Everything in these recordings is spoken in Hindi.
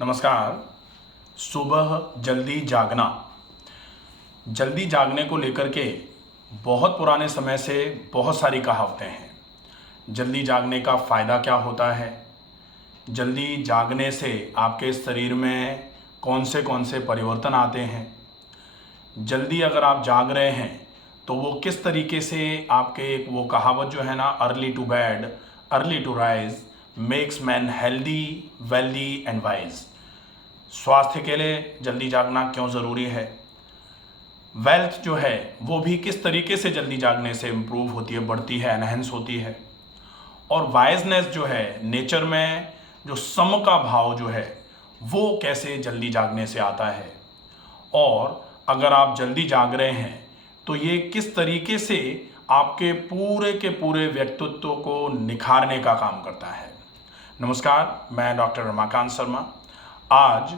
नमस्कार। सुबह जल्दी जागना, जल्दी जागने को लेकर के बहुत पुराने समय से बहुत सारी कहावतें हैं। जल्दी जागने का फ़ायदा क्या होता है, जल्दी जागने से आपके शरीर में कौन से परिवर्तन आते हैं, जल्दी अगर आप जाग रहे हैं तो वो किस तरीके से आपके एक वो कहावत जो है ना, early to bed early to rise makes man healthy wealthy and wise. स्वास्थ्य के लिए जल्दी जागना क्यों ज़रूरी है, वेल्थ जो है वो भी किस तरीके से जल्दी जागने से इम्प्रूव होती है, बढ़ती है, एनहेंस होती है, और वाइजनेस जो है नेचर में जो सम का भाव जो है वो कैसे जल्दी जागने से आता है, और अगर आप जल्दी जाग रहे हैं तो ये किस तरीके से आपके पूरे के पूरे व्यक्तित्व को निखारने का काम करता है। नमस्कार, मैं डॉक्टर रमाकांत शर्मा। आज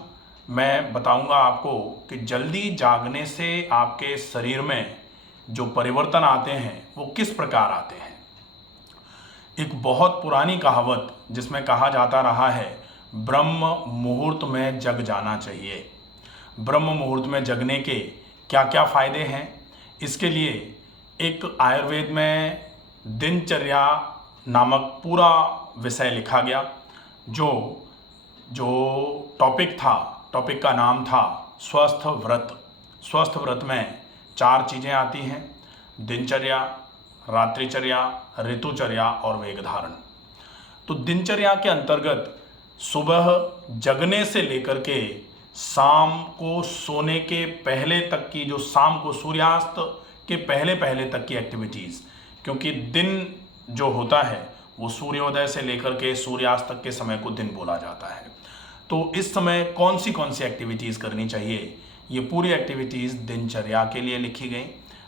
मैं बताऊंगा आपको कि जल्दी जागने से आपके शरीर में जो परिवर्तन आते हैं वो किस प्रकार आते हैं। एक बहुत पुरानी कहावत जिसमें कहा जाता रहा है, ब्रह्म मुहूर्त में जग जाना चाहिए। ब्रह्म मुहूर्त में जगने के क्या क्या फायदे हैं, इसके लिए एक आयुर्वेद में दिनचर्या नामक पूरा विषय लिखा गया। जो जो टॉपिक का नाम था स्वस्थ व्रत। स्वस्थ व्रत में 4 चीज़ें आती हैं: दिनचर्या, रात्रिचर्या, ऋतुचर्या और वेग धारण। तो दिनचर्या के अंतर्गत सुबह जगने से लेकर के शाम को सोने के पहले तक की, जो शाम को सूर्यास्त के पहले पहले तक की एक्टिविटीज़, क्योंकि दिन जो होता है वो सूर्योदय से लेकर के सूर्यास्त तक के समय को दिन बोला जाता है। तो इस समय कौन सी एक्टिविटीज़ करनी चाहिए, ये पूरी एक्टिविटीज़ दिनचर्या के लिए लिखी गई,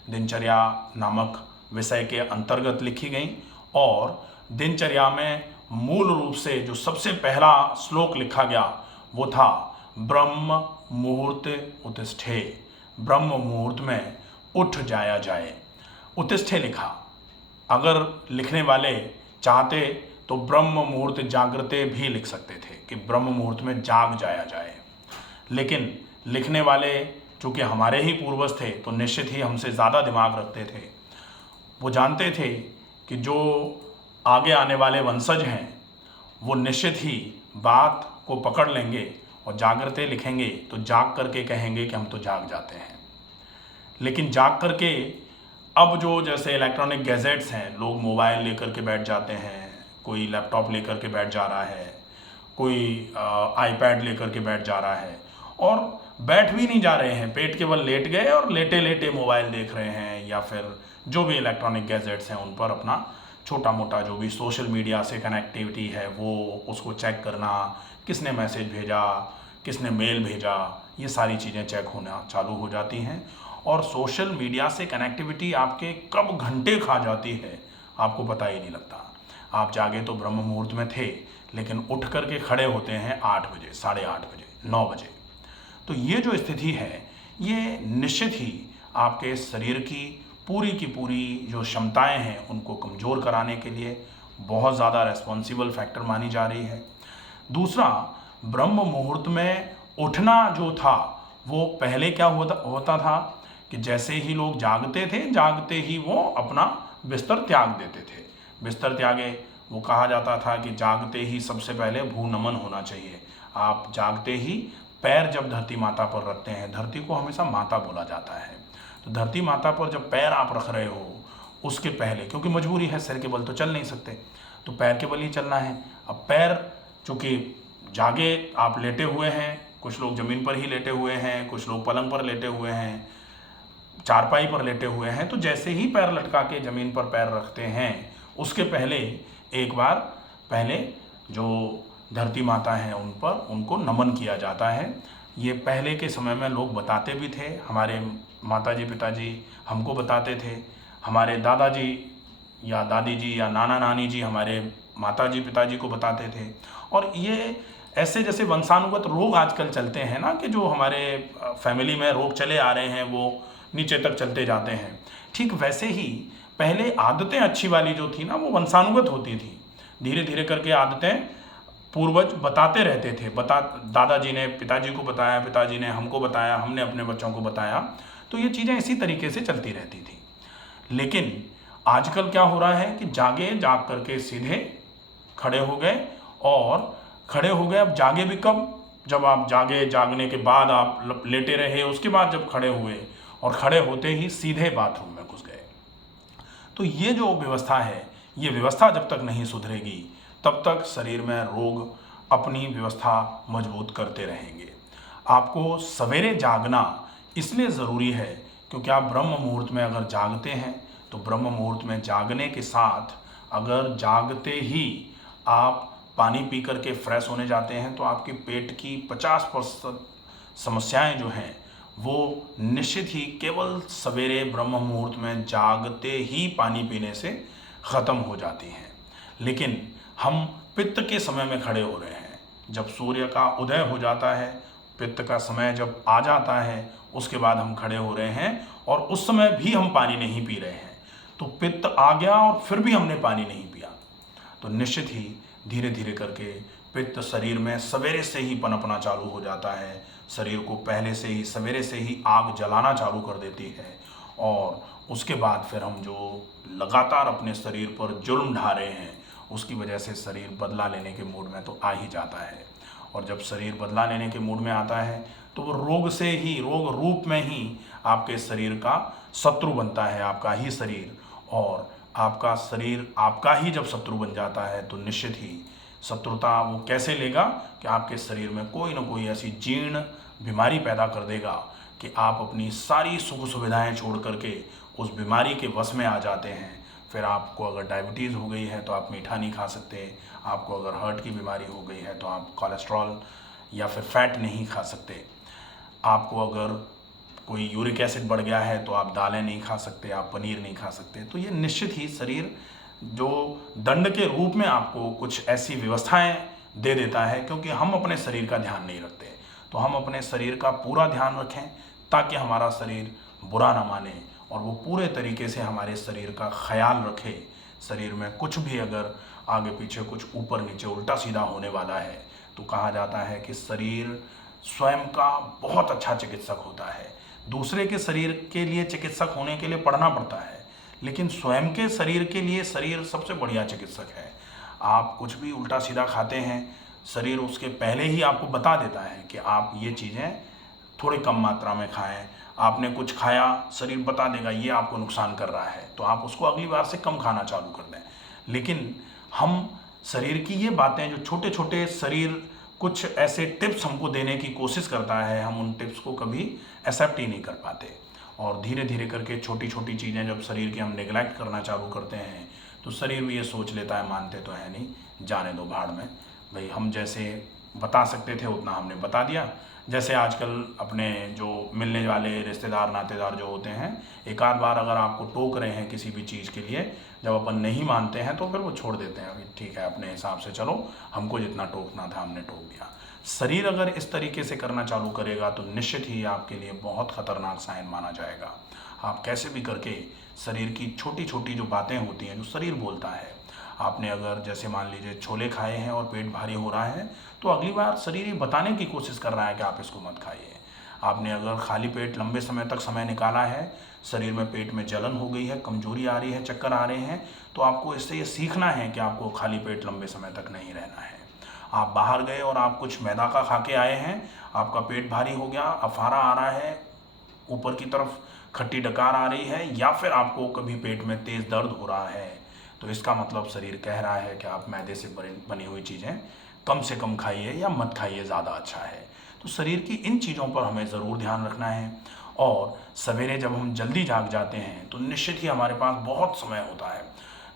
दिनचर्या नामक विषय के अंतर्गत लिखी गई। और दिनचर्या में मूल रूप से जो सबसे पहला श्लोक लिखा गया वो था, ब्रह्म मुहूर्त उत्तिष्ठे, ब्रह्म मुहूर्त में उठ जाया जाए। उत्तिष्ठे लिखा, अगर लिखने वाले चाहते तो ब्रह्म मुहूर्त जागृते भी लिख सकते थे कि ब्रह्म मुहूर्त में जाग जाया जाए, लेकिन लिखने वाले चूँकि हमारे ही पूर्वज थे तो निश्चित ही हमसे ज़्यादा दिमाग रखते थे। वो जानते थे कि जो आगे आने वाले वंशज हैं वो निश्चित ही बात को पकड़ लेंगे और जागृते लिखेंगे तो जाग करके कहेंगे कि हम तो जाग जाते हैं। लेकिन जाग करके अब जो जैसे इलेक्ट्रॉनिक गैजेट्स हैं, लोग मोबाइल लेकर के बैठ जाते हैं, कोई लैपटॉप लेकर के बैठ जा रहा है, कोई आईपैड लेकर के बैठ जा रहा है, और बैठ भी नहीं जा रहे हैं, पेट केवल लेट गए और लेटे लेटे मोबाइल देख रहे हैं, या फिर जो भी इलेक्ट्रॉनिक गैजेट्स हैं उन पर अपना छोटा मोटा जो भी सोशल मीडिया से कनेक्टिविटी है वो उसको चेक करना, किसने मैसेज भेजा, किसने मेल भेजा, ये सारी चीज़ें चेक होना चालू हो जाती हैं। और सोशल मीडिया से कनेक्टिविटी आपके कब घंटे खा जाती है आपको पता ही नहीं लगता। आप जागे तो ब्रह्म मुहूर्त में थे, लेकिन उठ करके खड़े होते हैं 8 बजे, 8:30 बजे, 9 बजे। तो ये जो स्थिति है ये निश्चित ही आपके शरीर की पूरी जो क्षमताएं हैं उनको कमज़ोर कराने के लिए बहुत ज़्यादा रेस्पॉन्सिबल फैक्टर मानी जा रही है। दूसरा, ब्रह्म मुहूर्त में उठना जो था वो पहले क्या होता था कि जैसे ही लोग जागते थे, जागते ही वो अपना बिस्तर त्याग देते थे। बिस्तर त्यागे, वो कहा जाता था कि जागते ही सबसे पहले भू नमन होना चाहिए। आप जागते ही पैर जब धरती माता पर रखते हैं, धरती को हमेशा माता बोला जाता है, तो धरती माता पर जब पैर आप रख रहे हो उसके पहले, क्योंकि मजबूरी है, सिर के बल तो चल नहीं सकते, तो पैर के बल ही चलना है। अब पैर चूँकि जागे आप लेटे हुए हैं, कुछ लोग ज़मीन पर ही लेटे हुए हैं, कुछ लोग पलंग पर लेटे हुए हैं, चारपाई पर लेटे हुए हैं, तो जैसे ही पैर लटका के ज़मीन पर पैर रखते हैं उसके पहले एक बार पहले जो धरती माता हैं उन पर उनको नमन किया जाता है। ये पहले के समय में लोग बताते भी थे, हमारे माताजी पिताजी हमको बताते थे, हमारे दादाजी या दादी जी या नाना नानी जी हमारे माताजी पिताजी को बताते थे। और ये ऐसे जैसे वंशानुगत रोग आजकल चलते हैं ना, कि जो हमारे फैमिली में रोग चले आ रहे हैं वो नीचे तक चलते जाते हैं, ठीक वैसे ही पहले आदतें अच्छी वाली जो थी ना वो वंशानुगत होती थी। धीरे धीरे करके आदतें पूर्वज बताते रहते थे, दादाजी ने पिताजी को बताया, पिताजी ने हमको बताया, हमने अपने बच्चों को बताया, तो ये चीज़ें इसी तरीके से चलती रहती थी। लेकिन आजकल क्या हो रहा है कि जाग करके सीधे खड़े हो गए, और खड़े हो गए। अब जागे भी कब? जब आप जागने के बाद आप लेटे रहे, उसके बाद जब खड़े हुए, और खड़े होते ही सीधे बाथरूम में घुस गए। तो ये जो व्यवस्था है, ये व्यवस्था जब तक नहीं सुधरेगी तब तक शरीर में रोग अपनी व्यवस्था मजबूत करते रहेंगे। आपको सवेरे जागना इसलिए ज़रूरी है क्योंकि आप ब्रह्म मुहूर्त में अगर जागते हैं तो ब्रह्म मुहूर्त में जागने के साथ अगर जागते ही आप पानी पी करके फ्रेश होने जाते हैं तो आपके पेट की 50% समस्याएं जो हैं वो निश्चित ही केवल सवेरे ब्रह्म मुहूर्त में जागते ही पानी पीने से ख़त्म हो जाती हैं। लेकिन हम पित्त के समय में खड़े हो रहे हैं, जब सूर्य का उदय हो जाता है, पित्त का समय जब आ जाता है, उसके बाद हम खड़े हो रहे हैं, और उस समय भी हम पानी नहीं पी रहे हैं, तो पित्त आ गया और फिर भी हमने पानी नहीं पिया, तो निश्चित ही धीरे धीरे करके पित्त शरीर में सवेरे से ही पनपना चालू हो जाता है, शरीर को पहले से ही सवेरे से ही आग जलाना चालू कर देती है, और उसके बाद फिर हम जो लगातार अपने शरीर पर जुल्म ढा रहे हैं उसकी वजह से शरीर बदला लेने के मूड में तो आ ही जाता है। और जब शरीर बदला लेने के मूड में आता है तो वो रोग रूप में ही आपके शरीर का शत्रु बनता है, आपका ही शरीर। और आपका शरीर आपका ही जब शत्रु बन जाता है तो निश्चित ही शत्रुता वो कैसे लेगा कि आपके शरीर में कोई ना कोई ऐसी जीर्ण बीमारी पैदा कर देगा कि आप अपनी सारी सुख सुविधाएं छोड़ करके उस बीमारी के वश में आ जाते हैं। फिर आपको अगर डायबिटीज़ हो गई है तो आप मीठा नहीं खा सकते, आपको अगर हार्ट की बीमारी हो गई है तो आप कोलेस्ट्रॉल या फिर फैट नहीं खा सकते, आपको अगर कोई यूरिक एसिड बढ़ गया है तो आप दालें नहीं खा सकते, आप पनीर नहीं खा सकते। तो ये निश्चित ही शरीर जो दंड के रूप में आपको कुछ ऐसी व्यवस्थाएं दे देता है, क्योंकि हम अपने शरीर का ध्यान नहीं रखते। तो हम अपने शरीर का पूरा ध्यान रखें ताकि हमारा शरीर बुरा ना माने और वो पूरे तरीके से हमारे शरीर का ख्याल रखे। शरीर में कुछ भी अगर आगे पीछे कुछ ऊपर नीचे उल्टा सीधा होने वाला है तो कहा जाता है कि शरीर स्वयं का बहुत अच्छा चिकित्सक होता है। दूसरे के शरीर के लिए चिकित्सक होने के लिए पढ़ना पड़ता है, लेकिन स्वयं के शरीर के लिए शरीर सबसे बढ़िया चिकित्सक है। आप कुछ भी उल्टा सीधा खाते हैं, शरीर उसके पहले ही आपको बता देता है कि आप ये चीज़ें थोड़ी कम मात्रा में खाएं। आपने कुछ खाया, शरीर बता देगा ये आपको नुकसान कर रहा है, तो आप उसको अगली बार से कम खाना चालू कर दें। लेकिन हम शरीर की ये बातें जो छोटे छोटे शरीर कुछ ऐसे टिप्स हमको देने की कोशिश करता है, हम उन टिप्स को कभी एक्सेप्ट ही नहीं कर पाते। और धीरे धीरे करके छोटी छोटी चीज़ें जब शरीर की हम नेग्लेक्ट करना चालू करते हैं तो शरीर भी ये सोच लेता है मानते तो है नहीं, जाने दो भाड़ में, भाई हम जैसे बता सकते थे उतना हमने बता दिया। जैसे आजकल अपने जो मिलने वाले रिश्तेदार नातेदार जो होते हैं, एक आध बार अगर आपको टोक रहे हैं किसी भी चीज़ के लिए, जब अपन नहीं मानते हैं तो फिर वो छोड़ देते हैं, अभी ठीक है अपने हिसाब से चलो, हमको जितना टोकना था हमने टोक दिया। शरीर अगर इस तरीके से करना चालू करेगा तो निश्चित ही आपके लिए बहुत ख़तरनाक साइन माना जाएगा। आप कैसे भी करके शरीर की छोटी छोटी जो बातें होती हैं जो शरीर बोलता है, आपने अगर जैसे मान लीजिए छोले खाए हैं और पेट भारी हो रहा है तो अगली बार शरीर ये बताने की कोशिश कर रहा है कि आप इसको मत खाइए। आपने अगर खाली पेट लंबे समय तक समय निकाला है, शरीर में पेट में जलन हो गई है, कमजोरी आ रही है, चक्कर आ रहे हैं, तो आपको इससे ये सीखना है कि आपको खाली पेट लंबे समय तक नहीं रहना है। आप बाहर गए और आप कुछ मैदा का खा के आए हैं, आपका पेट भारी हो गया, अफारा आ रहा है, ऊपर की तरफ खट्टी डकार आ रही है, या फिर आपको कभी पेट में तेज़ दर्द हो रहा है, तो इसका मतलब शरीर कह रहा है कि आप मैदे से बनी हुई चीज़ें कम से कम खाइए या मत खाइए, ज़्यादा अच्छा है। तो शरीर की इन चीज़ों पर हमें ज़रूर ध्यान रखना है। और सवेरे जब हम जल्दी जाग जाते हैं तो निश्चित ही हमारे पास बहुत समय होता है।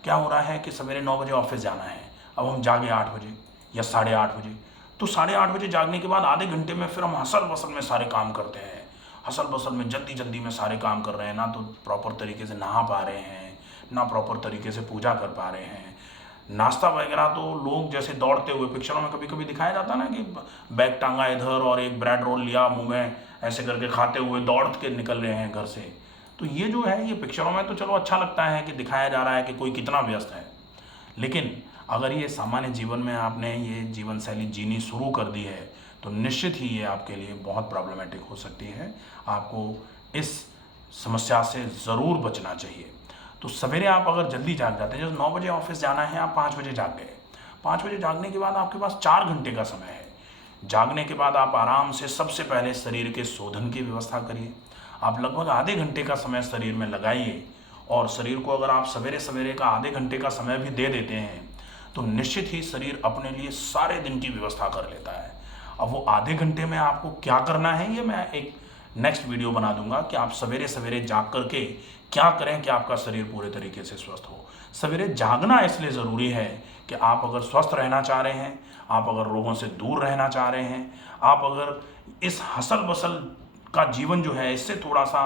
क्या हो रहा है कि सवेरे 9 बजे ऑफिस जाना है, अब हम जागे 8 बजे या 8:30 बजे, तो 8:30 बजे जागने के बाद आधे घंटे में फिर हम हसल बसल में सारे काम करते हैं, हसल बसल में जल्दी जल्दी में सारे काम कर रहे हैं, ना तो प्रॉपर तरीके से नहा पा रहे हैं, ना प्रॉपर तरीके से पूजा कर पा रहे हैं। नाश्ता वगैरह तो लोग जैसे दौड़ते हुए, पिक्चरों में कभी कभी दिखाया जाता है ना कि बैग टांगा इधर और एक ब्रेड रोल लिया मुंह में, ऐसे करके खाते हुए दौड़ के निकल रहे हैं घर से। तो ये जो है ये पिक्चरों में तो चलो अच्छा लगता है कि दिखाया जा रहा है कि कोई कितना व्यस्त है, लेकिन अगर ये सामान्य जीवन में आपने ये जीवन शैली जीनी शुरू कर दी है तो निश्चित ही ये आपके लिए बहुत प्रॉब्लमेटिक हो सकती है। आपको इस समस्या से ज़रूर बचना चाहिए। तो सवेरे आप अगर जल्दी जाग जाते हैं, जैसे 9 बजे ऑफिस जाना है, आप 5 बजे जाग गए, 5 बजे जागने के बाद आपके पास 4 घंटे का समय है। जागने के बाद आप आराम से सबसे पहले शरीर के शोधन की व्यवस्था करिए। आप लगभग आधे घंटे का समय शरीर में लगाइए, और शरीर को अगर आप सवेरे सवेरे का आधे घंटे का समय भी दे देते हैं तो निश्चित ही शरीर अपने लिए सारे दिन की व्यवस्था कर लेता है। अब वो आधे घंटे में आपको क्या करना है ये मैं एक नेक्स्ट वीडियो बना दूंगा कि आप सवेरे सवेरे जाग करके क्या करें कि आपका शरीर पूरे तरीके से स्वस्थ हो। सवेरे जागना इसलिए ज़रूरी है कि आप अगर स्वस्थ रहना चाह रहे हैं, आप अगर रोगों से दूर रहना चाह रहे हैं, आप अगर इस हसल बसल का जीवन जो है इससे थोड़ा सा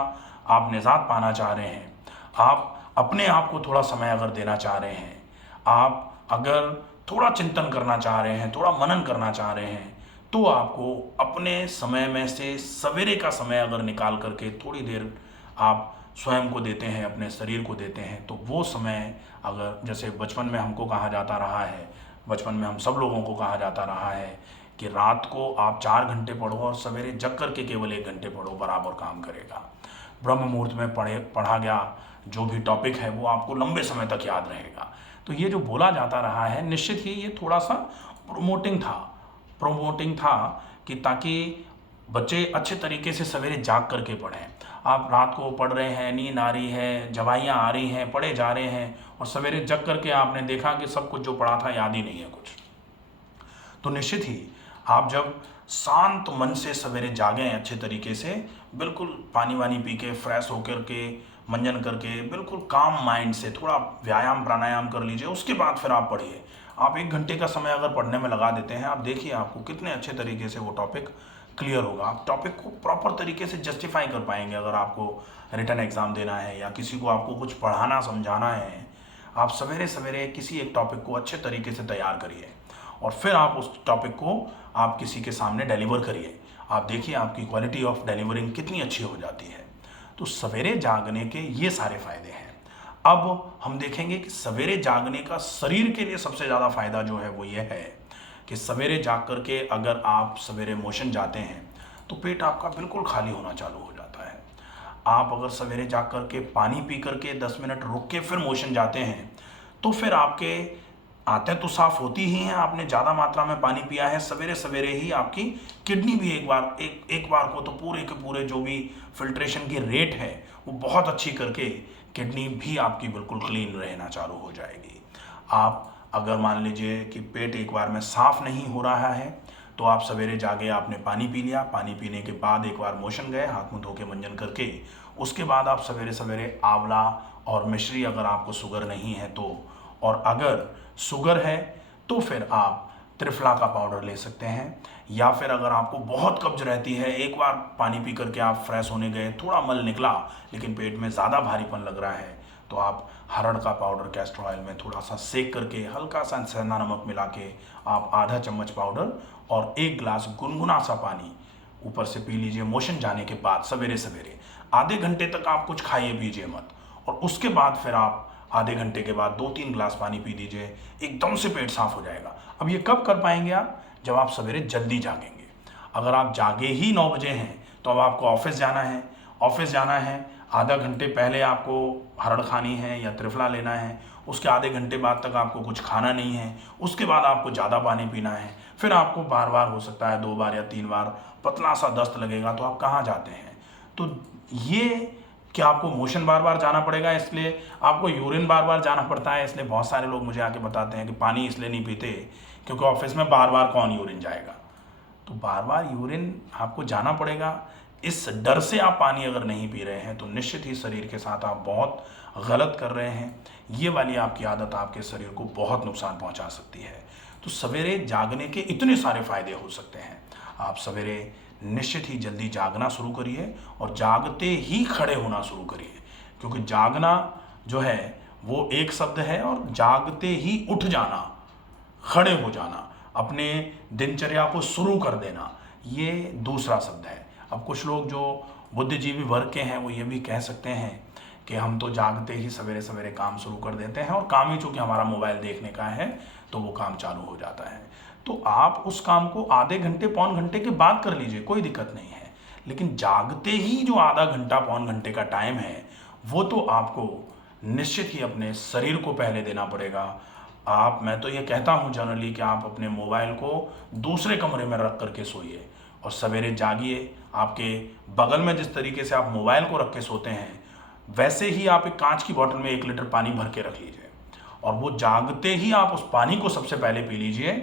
आप निजात पाना चाह रहे हैं, आप अपने आप को थोड़ा समय अगर देना चाह रहे हैं, आप अगर थोड़ा चिंतन करना चाह रहे हैं, थोड़ा मनन करना चाह रहे हैं, तो आपको अपने समय में से सवेरे का समय अगर निकाल करके थोड़ी देर आप स्वयं को देते हैं, अपने शरीर को देते हैं, तो वो समय अगर जैसे बचपन में हमको कहा जाता रहा है, बचपन में हम सब लोगों को कहा जाता रहा है कि रात को आप 4 घंटे पढ़ो और सवेरे जग करके केवल 1 घंटे पढ़ो, बराबर काम करेगा। ब्रह्म मुहूर्त में पढ़ा गया जो भी टॉपिक है वो आपको लंबे समय तक याद रहेगा। तो ये जो बोला जाता रहा है, निश्चित ही ये थोड़ा सा प्रोमोटिंग था कि ताकि बच्चे अच्छे तरीके से सवेरे जाग करके पढ़ें। आप रात को पढ़ रहे हैं, नींद आ रही है, जवाइयाँ आ रही हैं, पढ़े जा रहे हैं, और सवेरे जग करके आपने देखा कि सब कुछ जो पढ़ा था याद ही नहीं है कुछ। तो निश्चित ही आप जब शांत मन से सवेरे जागें अच्छे तरीके से, बिल्कुल पानी वानी पी के फ्रेश होकर के मंजन करके बिल्कुल काम माइंड से थोड़ा व्यायाम प्राणायाम कर लीजिए, उसके बाद फिर आप पढ़िए। आप 1 घंटे का समय अगर पढ़ने में लगा देते हैं, आप देखिए आपको कितने अच्छे तरीके से वो टॉपिक क्लियर होगा। आप टॉपिक को प्रॉपर तरीके से जस्टिफाई कर पाएंगे। अगर आपको रिटन एग्ज़ाम देना है या किसी को आपको कुछ पढ़ाना समझाना है, आप सवेरे सवेरे किसी एक टॉपिक को अच्छे तरीके से तैयार करिए और फिर आप उस टॉपिक को आप किसी के सामने डिलीवर करिए। आप देखिए आपकी क्वालिटी ऑफ डिलीवरिंग कितनी अच्छी हो जाती है। तो सवेरे जागने के ये सारे फ़ायदे हैं। अब हम देखेंगे कि सवेरे जागने का शरीर के लिए सबसे ज़्यादा फ़ायदा जो है वो ये है कि सवेरे जाग करके अगर आप सवेरे मोशन जाते हैं तो पेट आपका बिल्कुल खाली होना चालू हो जाता है। आप अगर सवेरे जाग करके पानी पी करके 10 मिनट रुक के फिर मोशन जाते हैं तो फिर आपके आंतें तो साफ होती ही हैं, आपने ज़्यादा मात्रा में पानी पिया है, सवेरे सवेरे ही आपकी किडनी भी एक बार को तो पूरे के पूरे जो भी फिल्ट्रेशन की रेट है वो बहुत अच्छी करके किडनी भी आपकी बिल्कुल क्लीन रहना चालू हो जाएगी। आप अगर मान लीजिए कि पेट एक बार में साफ़ नहीं हो रहा है तो आप सवेरे जागे, आपने पानी पी लिया, पानी पीने के बाद एक बार मोशन गए, हाथ मुँह धो के मंजन करके, उसके बाद आप सवेरे सवेरे आंवला और मिश्री, अगर आपको शुगर नहीं है तो, और अगर शुगर है तो फिर आप त्रिफला का पाउडर ले सकते हैं। या फिर अगर आपको बहुत कब्ज रहती है, एक बार पानी पी करके आप फ्रेश होने गए, थोड़ा मल निकला लेकिन पेट में ज़्यादा भारीपन लग रहा है, तो आप हरड़ का पाउडर कैस्टर ऑयल में थोड़ा सा सेक करके हल्का सा सेंधा नमक मिला के आप आधा चम्मच पाउडर और 1 गिलास गुनगुना सा पानी ऊपर से पी लीजिए मोशन जाने के बाद सवेरे सवेरे। आधे घंटे तक आप कुछ खाइए पीजिए मत, और उसके बाद फिर आप आधे घंटे के बाद 2-3 गिलास पानी पी लीजिए, एकदम से पेट साफ हो जाएगा। अब ये कब कर पाएंगे आप? जब आप सवेरे जल्दी जागेंगे। अगर आप जागे ही 9 बजे हैं तो अब आपको ऑफिस जाना है, आधा घंटे पहले आपको हरड़ खानी है या त्रिफला लेना है, उसके आधे घंटे बाद तक आपको कुछ खाना नहीं है, उसके बाद आपको ज़्यादा पानी पीना है, फिर आपको बार बार हो सकता है 2 बार या 3 बार पतला सा दस्त लगेगा, तो आप कहाँ जाते हैं? तो ये कि आपको मोशन बार बार जाना पड़ेगा, इसलिए आपको यूरिन बार बार जाना पड़ता है। इसलिए बहुत सारे लोग मुझे आके बताते हैं कि पानी इसलिए नहीं पीते क्योंकि ऑफिस में बार बार कौन यूरिन जाएगा। तो बार बार यूरिन आपको जाना पड़ेगा, इस डर से आप पानी अगर नहीं पी रहे हैं तो निश्चित ही शरीर के साथ आप बहुत गलत कर रहे हैं। ये वाली आपकी आदत आपके शरीर को बहुत नुकसान पहुंचा सकती है। तो सवेरे जागने के इतने सारे फायदे हो सकते हैं। आप सवेरे निश्चित ही जल्दी जागना शुरू करिए और जागते ही खड़े होना शुरू करिए, क्योंकि जागना जो है वो एक शब्द है और जागते ही उठ जाना, खड़े हो जाना, अपने दिनचर्या को शुरू कर देना, ये दूसरा शब्द है। अब कुछ लोग जो बुद्धिजीवी वर्ग के हैं वो ये भी कह सकते हैं कि हम तो जागते ही सवेरे सवेरे काम शुरू कर देते हैं, और काम ही चूँकि हमारा मोबाइल देखने का है तो वो काम चालू हो जाता है। तो आप उस काम को आधे घंटे पौन घंटे के बाद कर लीजिए, कोई दिक्कत नहीं है। लेकिन जागते ही जो आधा घंटा पौन घंटे का टाइम है वो तो आपको निश्चित ही अपने शरीर को पहले देना पड़ेगा। मैं तो ये कहता हूँ जनरली कि आप अपने मोबाइल को दूसरे कमरे में रख करके सोइए और सवेरे जागिए। आपके बगल में जिस तरीके से आप मोबाइल को रख के सोते हैं वैसे ही आप एक कांच की बोतल में 1 लीटर पानी भर के रख लीजिए और वो जागते ही आप उस पानी को सबसे पहले पी लीजिए।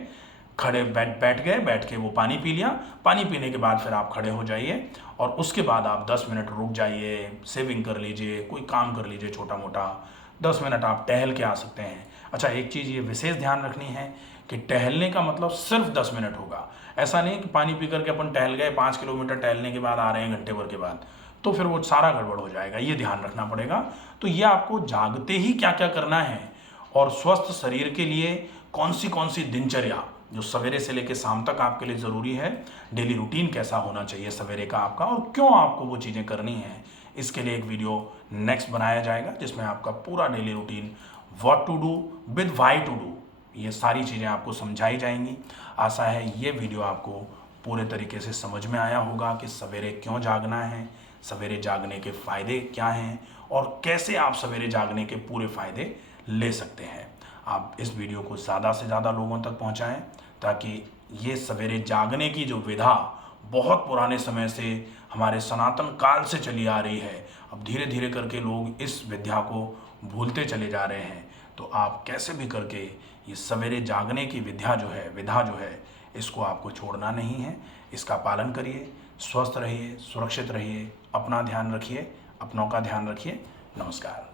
खड़े बैठ के वो पानी पी लिया। पानी पीने के बाद फिर आप खड़े हो जाइए और उसके बाद आप 10 मिनट रुक जाइए, शेविंग कर लीजिए, कोई काम कर लीजिए छोटा मोटा। 10 मिनट आप टहल के आ सकते हैं। अच्छा, एक चीज़ ये विशेष ध्यान रखनी है कि टहलने का मतलब सिर्फ 10 मिनट होगा। ऐसा नहीं कि पानी पी करके अपन टहल गए, 5 किलोमीटर टहलने के बाद आ रहे हैं घंटे भर के बाद, तो फिर वो सारा गड़बड़ हो जाएगा। ये ध्यान रखना पड़ेगा। तो ये आपको जागते ही क्या क्या करना है और स्वस्थ शरीर के लिए कौन सी दिनचर्या जो सवेरे से लेकर शाम तक आपके लिए ज़रूरी है, डेली रूटीन कैसा होना चाहिए सवेरे का आपका और क्यों आपको वो चीज़ें करनी है, इसके लिए एक वीडियो नेक्स्ट बनाया जाएगा जिसमें आपका पूरा daily routine, what to do with why to do, ये सारी चीज़ें आपको समझाई जाएंगी। आशा है ये वीडियो आपको पूरे तरीके से समझ में आया होगा कि सवेरे क्यों जागना है, सवेरे जागने के फ़ायदे क्या हैं और कैसे आप सवेरे जागने के पूरे फ़ायदे ले सकते हैं। आप इस वीडियो को ज़्यादा से ज़्यादा लोगों तक पहुंचाएं ताकि ये सवेरे जागने की जो विधा बहुत पुराने समय से हमारे सनातन काल से चली आ रही है, अब धीरे धीरे करके लोग इस विद्या को भूलते चले जा रहे हैं। तो आप कैसे भी करके ये सवेरे जागने की विधा जो है इसको आपको छोड़ना नहीं है। इसका पालन करिए, स्वस्थ रहिए, सुरक्षित रहिए, अपना ध्यान रखिए, अपनों का ध्यान रखिए। नमस्कार।